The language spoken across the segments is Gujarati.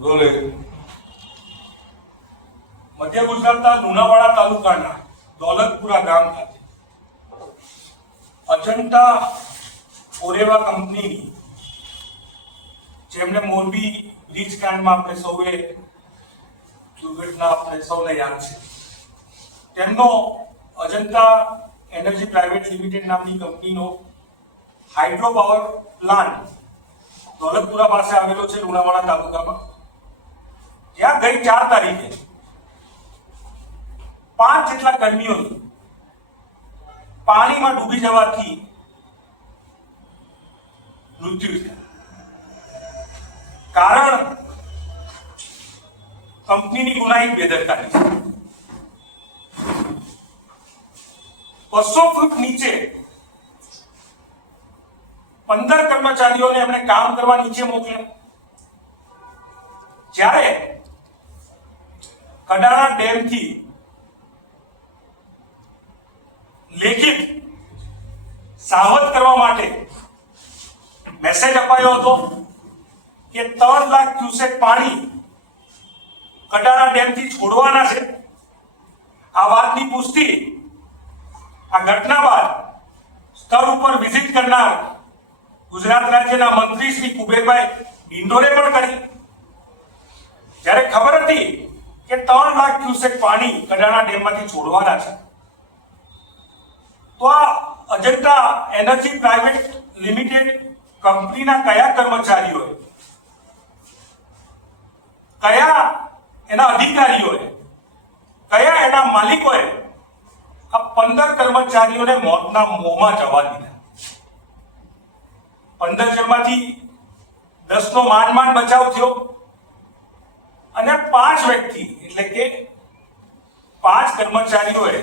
રોલે મધ્ય ગુજરાતના લુણાવાડા તાલુકાના દોલતપુરા ગામ ખાતે. અજંતા ઓરેવા કંપનીની, જેમને મોરબી રીચ કાંડમાં આપણે સૌએ દુર્ઘટના આપણે સૌને યાદ છે. તેમનો અજંતા એનર્જી પ્રાઇવેટ લિમિટેડ નામની કંપનીનો હાઇડ્રો પાવર પ્લાન્ટ દોલતપુરા પાસે આવેલો છે લુણાવાડા તાલુકામાં. ગઈ ચાર તારીખે પાંચ જેટલા કર્મીઓ પાણીમાં ડૂબી જવાથી મૃત્યુ થયા. કારણ કંપનીની ગુનાહિત બેદરકારી છે. બસો ફૂટ નીચે પંદર કર્મચારીઓને એમણે કામ કરવા નીચે મોકલ્યા. જ્યારે કડાણા ડેમથી લેખિત સાવધ કરવા માટે મેસેજ અપાયો હતો કે ત્રણ લાખ ક્યુસેક પાણી કડાણા ડેમથી છોડવાના છે. આ વાતની પુષ્ટિ આ ઘટના બાદ સ્થળ ઉપર વિઝિટ કરનાર ગુજરાત રાજ્યના મંત્રી શ્રી કુબેરભાઈ ડિંડોરે પણ કરી. જ્યારે ખબર હતી કે ત્રણ લાખ ક્યુસેક પાણી કડાણા ડેમમાંથી છોડવાના છે. તો આ અજંતા એનર્જી પ્રાઇવેટ લિમિટેડ કંપનીના કયા કર્મચારીઓએ? કયા એના અધિકારીઓએ? કયા એના માલિકોએ આ પંદર કર્મચારીઓને મોતના મોંમાં જવા દીધા? પંદર જણમાંથી દસનો માંડ માંડ બચાવ થયો. પાંચ વ્યક્તિ, એટલે કે પાંચ કર્મચારીઓએ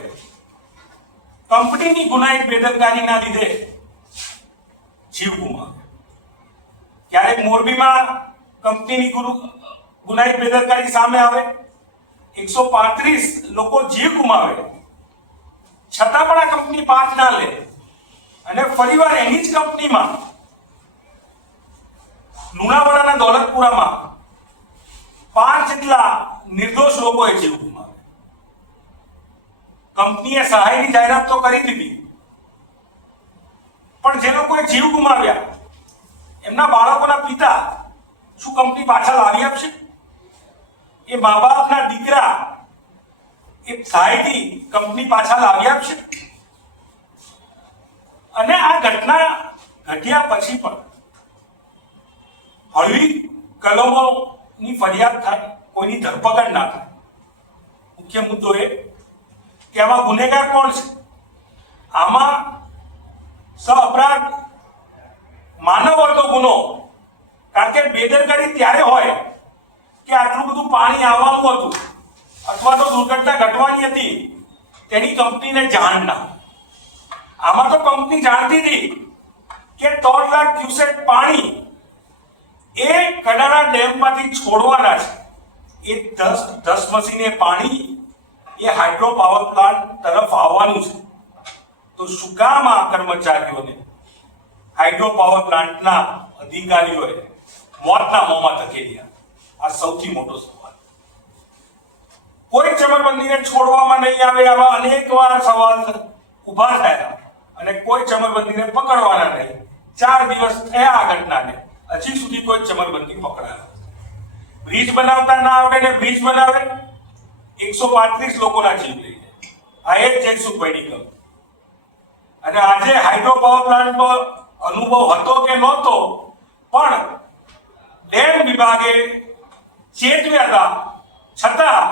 કંપનીની ગુનાહિત બેદરકારીના લીધે જીવ ગુમાવ્યો. ક્યારેક મોરબીમાં કંપનીની ગુનાહિત બેદરકારી સામે આવે, એકસો પાંત્રીસ લોકો જીવ ગુમાવે. છતાં પણ આ કંપની પાંચ ના લે. અને ફરીવાર એની જ કંપનીમાં લુણાવાડાના દોલતપુરામાં પાંચ જેટલા નિર્દોષ લોકોએ જીવ ગુમાવ્યો કંપનીએ સહાયની જાહેરાત તો કરી દીધી. પણ જે લોકોએ જીવ ગુમાવ્યા એમના બાળકોના પિતા શું કંપની પાછા લાવી આપશે? એ મા બાપના દીકરા એ સહાયથી કંપની પાછા લાવી આપશે? અને આ ઘટના ઘટ્યા પછી પણ હળવી કલમોની ફરિયાદ થાય, કોઈની ધરપકડ ના થાય. મુખ્ય મુદ્દો એ કે આમાં ગુનેગાર કોણ છે? આમાં સ અપરાધ માનવ હતો ગુનો. કારણ કે બેદરકારી ત્યારે હોય કે આટલું બધું પાણી આવવાનું હતું અથવા તો દુર્ઘટના ઘટવાની હતી, તેની કંપનીને જાણ ના. આમાં તો કંપની જાણતી હતી કે ત્રણ લાખ ક્યુસેક પાણી એ કડાણા ડેમમાંથી છોડવાના છે. એ દસ દસ મશીને પાણી એ હાઇડ્રો પાવર પ્લાન્ટ તરફ આવવાનું છે. તો શું કામ આ કર્મચારીઓને? હાઇડ્રો પાવર પ્લાન્ટના અધિકારીઓએ મોતના મોંમાં ધકેલ્યા આ સૌથી મોટો સવાલ. કોઈ ચમરબંધીને છોડવામાં નહીં આવે આવા અનેક વાર સવાલ ઊભા થયા. અને કોઈ ચમરબંધીને પકડવાના નહીં. ચાર દિવસ થયા આ ઘટનાને. હજી સુધી કોઈ ચમરબંધી પકડાયો બ્રિજ બનાવતા ના આવડે ને બ્રિજ બનાવે, એકસો પાંત્રીસ લોકોના જીવ લઈ આ એ જ જયસુખભાઈની કંપની અને આજે હાઇડ્રો પાવર પ્લાન્ટ અનુભવ હતો કે નહોતો, પણ ડેમ વિભાગે ચેતવ્યા હતા. છતાં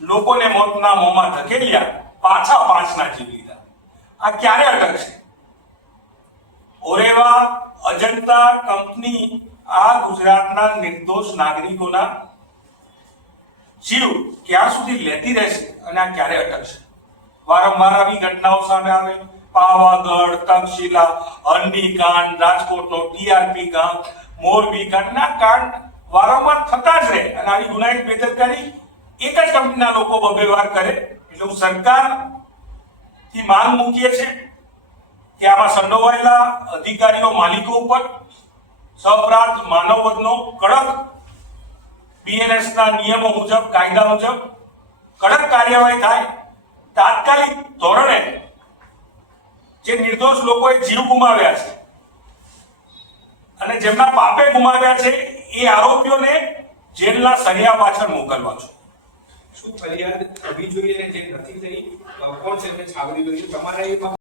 લોકોને મોતના મોંમાં ધકેલ્યા, પાછા પાંચના જીવ લીધા. આ ક્યારે અટકશે? ઓરેવા અજંતા કંપની આ ગુજરાતના નિર્દોષ નાગરિકોના જીવ ક્યાં સુધી લેતી રહેશે અને આ ક્યારે અટકશે? વારંવાર આવી ઘટનાઓ સામે આવે. પાવાગઢ, તક્ષશિલા હંડી કાંડ રાજકોટનો ટીઆરપી કાંડ મોરબી કાંડના કાંડ વારંવાર થતા જ રહે અને આવી ગુનાહિત બેદરકારી એક જ કંપનીના લોકો વાર કરે. એટલે સરકારથી માંગ મૂકીએ છે કે આમાં સંડોવાયેલા અધિકારીઓ માલિકો ઉપર સપરાધ માનવવધનો કડક બીએનએસ ના નિયમો મુજબ, કાયદા મુજબ કડક કાર્યવાહી થાય તાત્કાલિક ધોરણે જે નિર્દોષ લોકોએ જીવ ગુમાવ્યા છે અને જેમના પાપે ગુમાવ્યા છે, એ આરોપીઓને જેલના સળિયા પાછળ મોકલવા છું. શું ફરિયાદ થવી જોઈએ જે નથી થઈ કોણ છે. તમારા એ